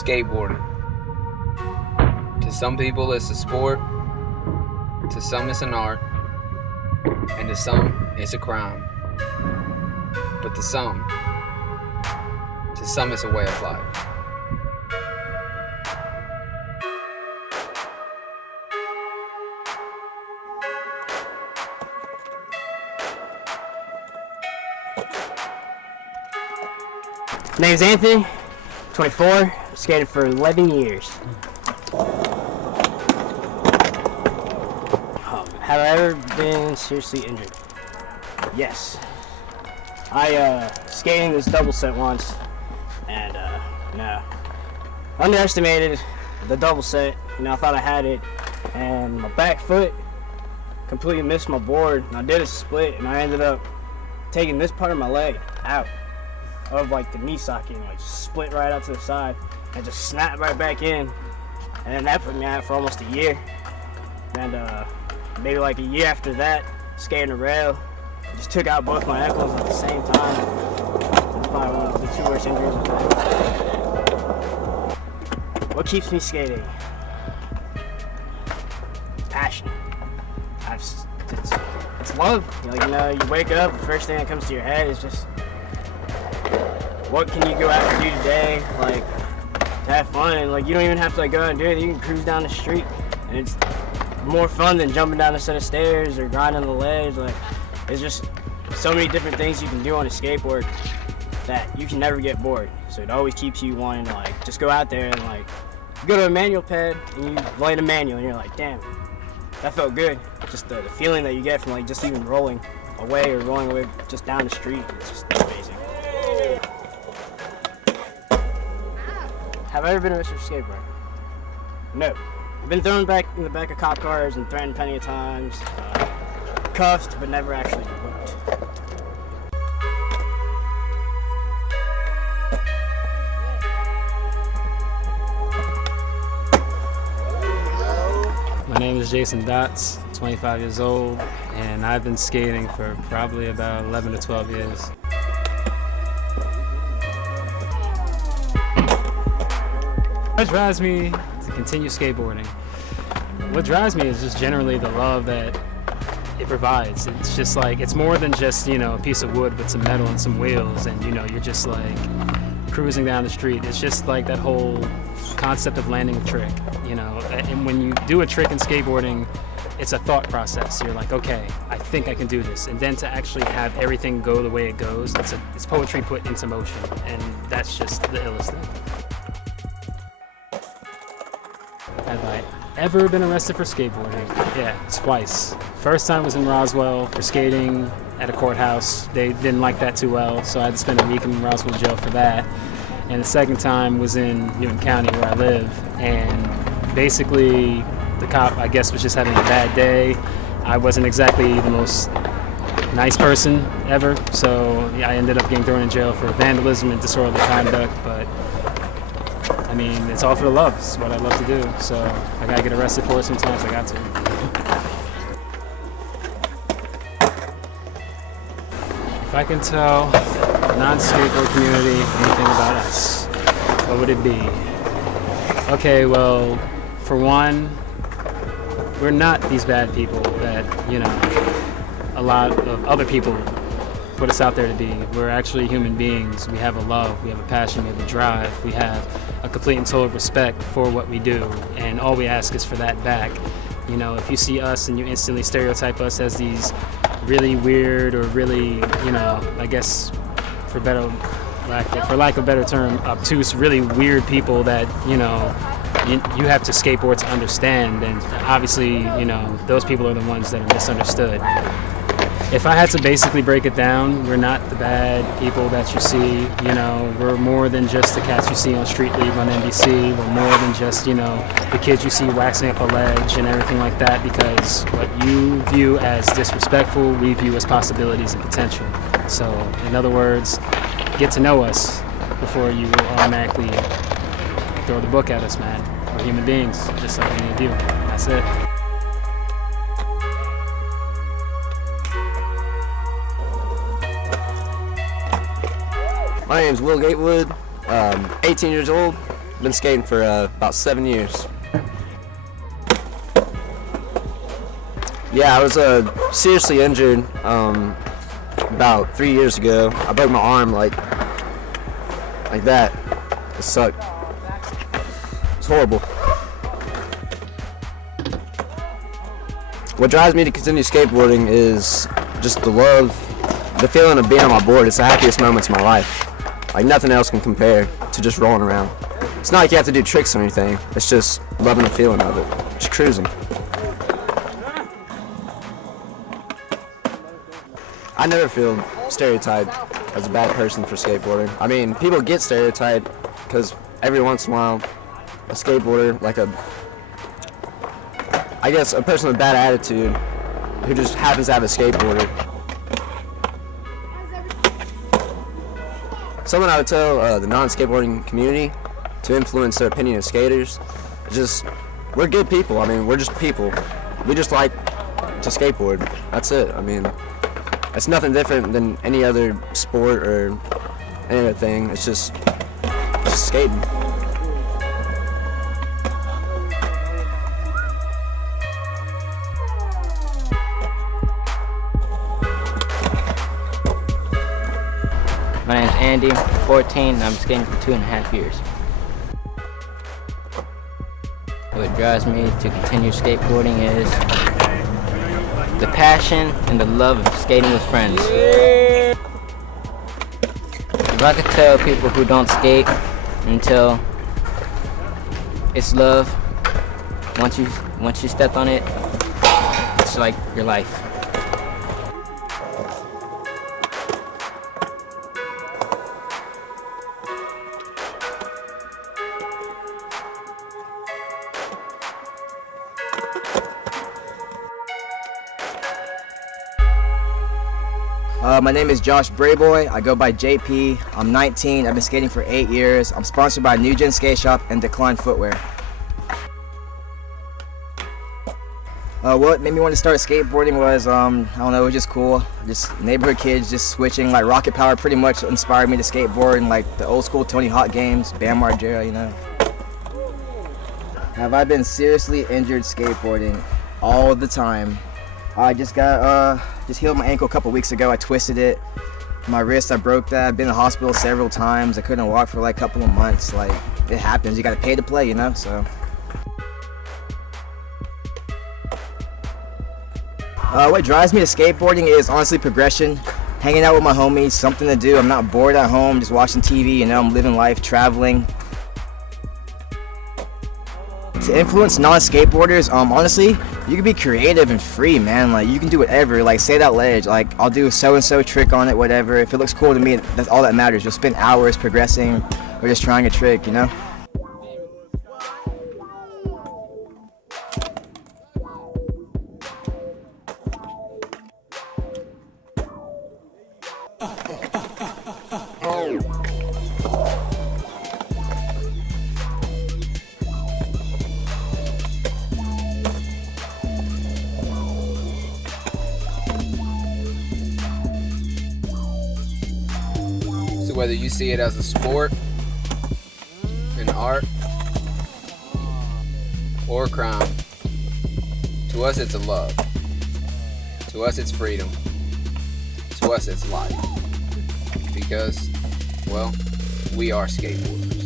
skateboarding. To some people it's a sport, to some it's an art, and to some it's a crime. But to some it's a way of life. My name's Anthony, 24, skated for 11 years. Have I ever been seriously injured? Yes. I skated in this double set once, and underestimated the double set. I thought I had it, and my back foot completely missed my board, and I did a split, and I ended up taking this part of my leg out of the knee socket, and split right out to the side and just snapped right back in. And then that put me out for almost a year. And maybe a year after that, skating a rail, I just took out both my ankles at the same time. It's probably one of the two worst injuries I've had. What keeps me skating? Passion. It's love. You wake up, the first thing that comes to your head is just, what can you go out and do today, to have fun? And you don't even have to go out and do it. You can cruise down the street, and it's more fun than jumping down a set of stairs or grinding the ledge. It's just so many different things you can do on a skateboard that you can never get bored. So it always keeps you wanting to just go out there and you go to a manual pad and you lay the manual and you're like, damn, that felt good. Just the feeling that you get from just even rolling away or rolling away just down the street, it's just amazing. Have I ever been arrested for skateboarding? No. I've been thrown back in the back of cop cars and threatened plenty of times. Cuffed, but never actually booked. My name is Jason Dotz, 25 years old, and I've been skating for probably about 11 to 12 years. What drives me to continue skateboarding? What drives me is just generally the love that it provides. It's just it's more than just, a piece of wood with some metal and some wheels and, you're just cruising down the street. It's just that whole concept of landing a trick, And when you do a trick in skateboarding, it's a thought process. You're okay, I think I can do this. And then to actually have everything go the way it goes, it's poetry put into motion. And that's just the illest thing. Have I ever been arrested for skateboarding? Yeah, twice. First time was in Roswell for skating at a courthouse. They didn't like that too well, so I had to spend a week in Roswell jail for that. And the second time was in Newton County where I live, and basically the cop, I guess, was just having a bad day. I wasn't exactly the most nice person ever, so I ended up getting thrown in jail for vandalism and disorderly conduct, but it's all for the love. It's what I love to do. So if I gotta get arrested for it sometimes, I got to. If I can tell the non-skateboard community anything about us, what would it be? Okay, well, for one, we're not these bad people that, a lot of other people put us out there to be. We're actually human beings. We have a love, we have a passion, we have a drive, we have a complete and total respect for what we do, and all we ask is for that back. If you see us and you instantly stereotype us as these really weird or really, I guess for lack of a better term, obtuse, really weird people that, you have to skateboard to understand, and obviously, those people are the ones that are misunderstood. If I had to basically break it down, we're not the bad people that you see, we're more than just the cats you see on Street League on NBC, we're more than just, the kids you see waxing up a ledge and everything like that, because what you view as disrespectful, we view as possibilities and potential. So, in other words, get to know us before you automatically throw the book at us, man. We're human beings, just like any of you. That's it. My name is Gatewood, 18 years old, Been skating for about 7 years. Yeah, I was seriously injured about 3 years ago. I broke my arm like that. It sucked. It's horrible. What drives me to continue skateboarding is just the love, the feeling of being on my board. It's the happiest moments of my life. Like nothing else can compare to just rolling around. It's not like you have to do tricks or anything. It's just loving the feeling of it. Just cruising. I never feel stereotyped as a bad person for skateboarding. I mean, people get stereotyped because every once in a while, a skateboarder, like I guess a person with bad attitude who just happens to have a skateboarder. Something I would tell the non-skateboarding community to influence their opinion of skaters is just, we're good people. I mean, we're just people. We just like to skateboard. That's it. I mean, it's nothing different than any other sport or any other thing. It's just skating. My name's Andy, 14, and I'm skating for 2.5 years. What drives me to continue skateboarding is the passion and the love of skating with friends. If I could tell people who don't skate until it's love, once you step on it, it's like your life. My name is Josh Brayboy. I go by JP. I'm 19. I've been skating for 8 years. I'm sponsored by New Gen Skate Shop and Decline Footwear. What made me want to start skateboarding was, I don't know, it was just cool. Just neighborhood kids just switching. Like Rocket Power pretty much inspired me to skateboard, and like the old school Tony Hawk games, Bam Margera, you know. Have I been seriously injured skateboarding? All the time. I just healed my ankle a couple weeks ago. I twisted it. My wrist, I broke that. I've been in the hospital several times. I couldn't walk for like a couple of months. Like, it happens. You gotta pay to play, you know, so. What drives me to skateboarding is honestly progression. Hanging out with my homies, something to do. I'm not bored at home, just watching TV, you know, I'm living life, traveling. To influence non-skateboarders, honestly, you can be creative and free, man. Like, you can do whatever. Like, say that ledge, like, I'll do a so-and-so trick on it, whatever. If it looks cool to me, that's all that matters. You'll spend hours progressing or just trying a trick, you know? So whether you see it as a sport, an art, or a crime, to us it's a love. To us it's freedom. To us it's life. Because, well, we are skateboarders.